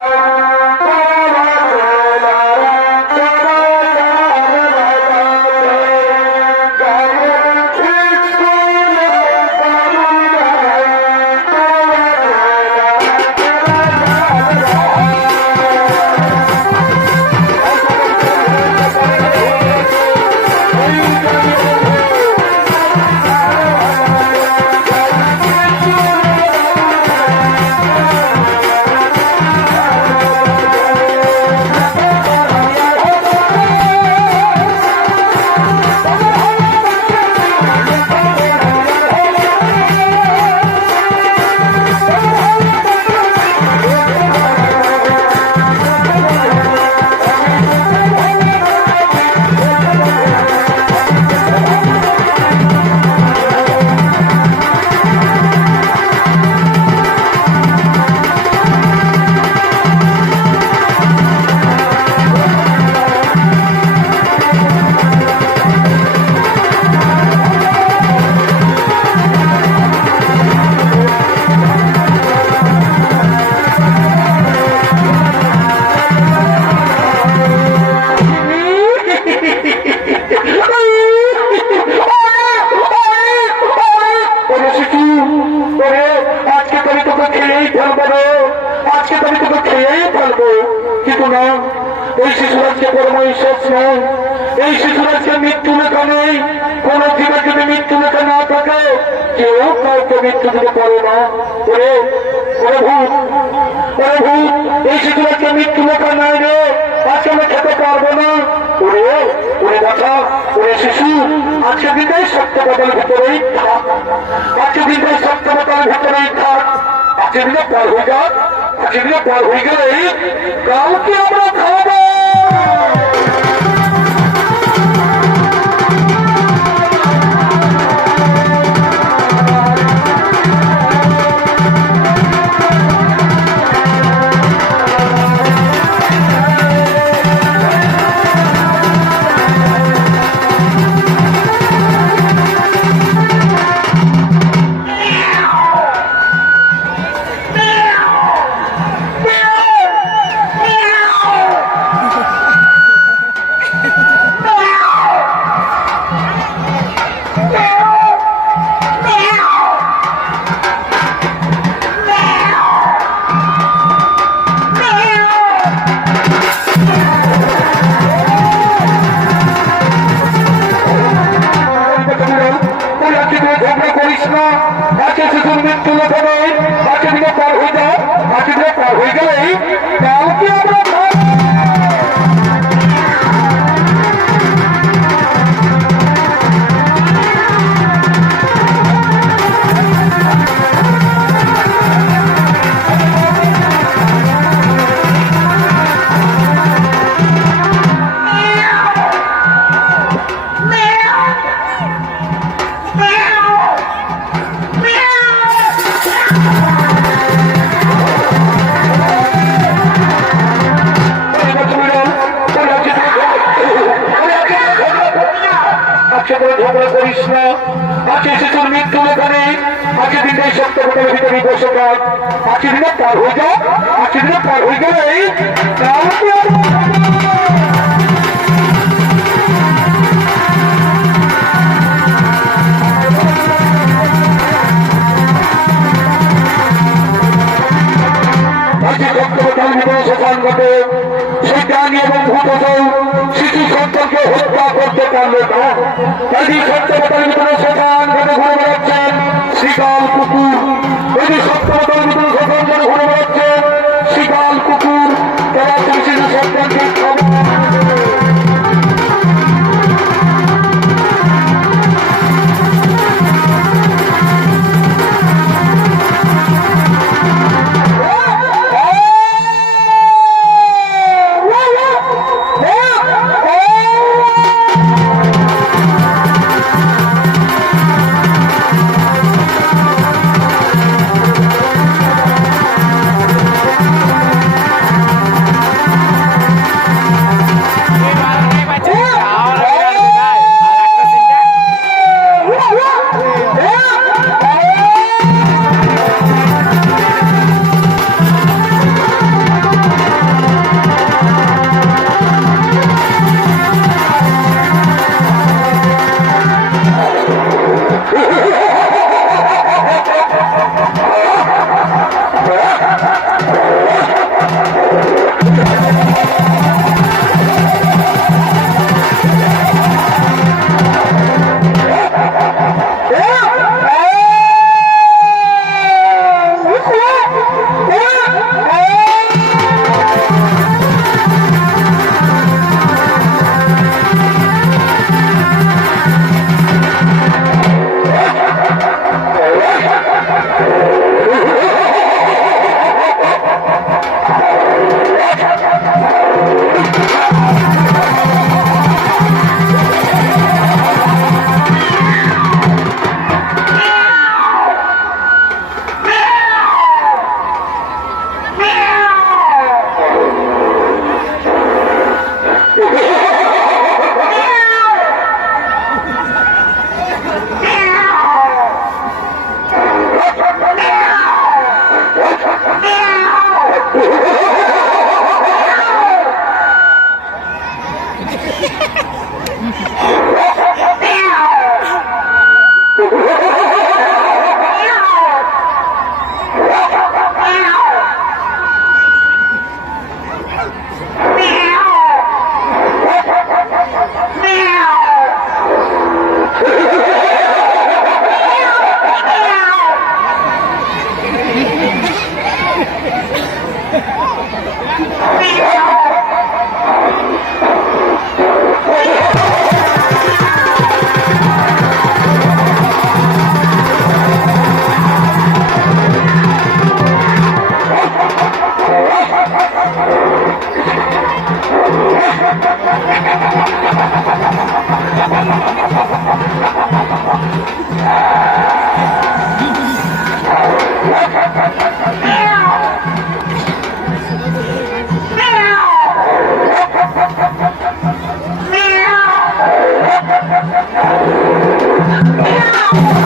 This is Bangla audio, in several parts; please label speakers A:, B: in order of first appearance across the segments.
A: ওরে তুমি তোকে কিন্তু না এই শিশুর আজকে পরমৈশ্বর নয় এই শিশুর আজকে মৃত্যু লেখা নেই। কোন জীবের যদি মৃত্যু লেখা না থাকে, কেউ কাউকে মৃত্যু দিতে পারে না। ওরে এই শিশু, আজকে সত্য কথার ভিতরেই থাক। আজকে দিনটাই সত্য ভিতরেই থাক। আজকে দিনে পার হয়ে যাক। পার হয়ে গেলেই কাউকে আমরা খাওয়াবো। আজকে শিশুর মৃত্যু লেখা নেই। তাকে দিনে পার হয়ে যায় তাকে দিনে পার হয়ে গেলেই এখানে পাখি দিনটাই সত্য ঘটনার ভিতরে থাক আজকে দিনে পার হয়ে যাও আজকে দিনে পার হয়ে গেলে সেখান ঘটে সেই জ্ঞানী এবং ভূত শিশু সন্তানকে হত্যা করতে পারবে না কাজী সত্যবতার ভিতরে সেখান ঘুরে বেড়াচ্ছেন শিকাল কুকুর যদি যে Wow!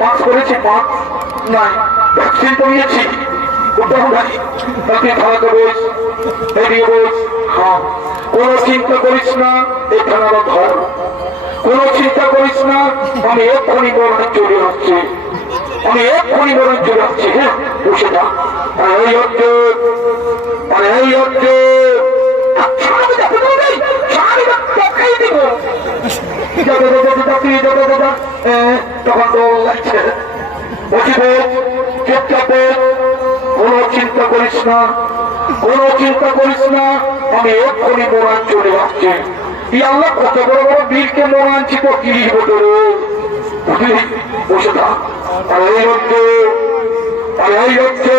A: মাস্ক করেছি মাস্ক নাই ভ্যাকসিন তো নিয়েছি। তাকে থানাতে এদিকে বস হ্যাঁ। কোনো চিন্তা করিস না আমার ঘর। কোনো চিন্তা করিস না, আমি এক্ষুনি মরণে চলে আসছি আমি এক্ষুনি মরণে চলে আসছি হ্যাঁ বসে আর এই অর্জুন, আর এই যাবে যাবে যাবে যাবে যাবে তখন তো লাগছে চুপচাপ কোনো চিন্তা করিস না কোনো চিন্তা করিস না আমি এক্ষুনি মোরান চলে আসছি ই আল্লাহ কত বড় বড় বীরকে মোরানছি তো কি হতো রে বুঝলি বসে থাক আর এই হচ্ছে আর এই হচ্ছে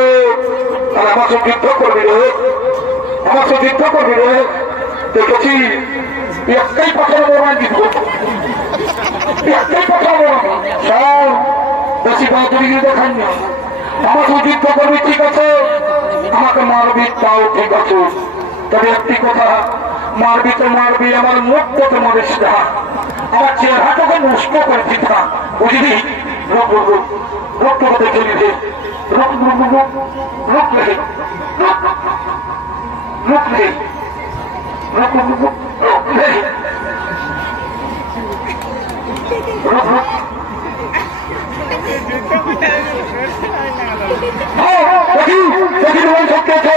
A: আর আমার সঙ্গে যুদ্ধ করবি রে আমার সঙ্গে যুদ্ধ করবি রে দেখেছি একটাই পাথর মোরান জিতবো একটাই কথা বলব সব বেশি বাহাদুরি দেখান না আমাকে যুদ্ধ করবি ঠিক আছে আমাকে মারবি তাও ঠিক আছে তবে একটি কথা মারবি তো মারবি আমার মুখ তো মারিস না আমার চেহারাটাকে নষ্ট করে দিত না বুঝলি রোগ রোগ রোগটাকে দেখে নিতে রোগ রোগ রোগ রোগ লেগে রোগ রোগ লেগে রোগ রোগ রোগ দেখি দেখি তোমার সত্যি আছে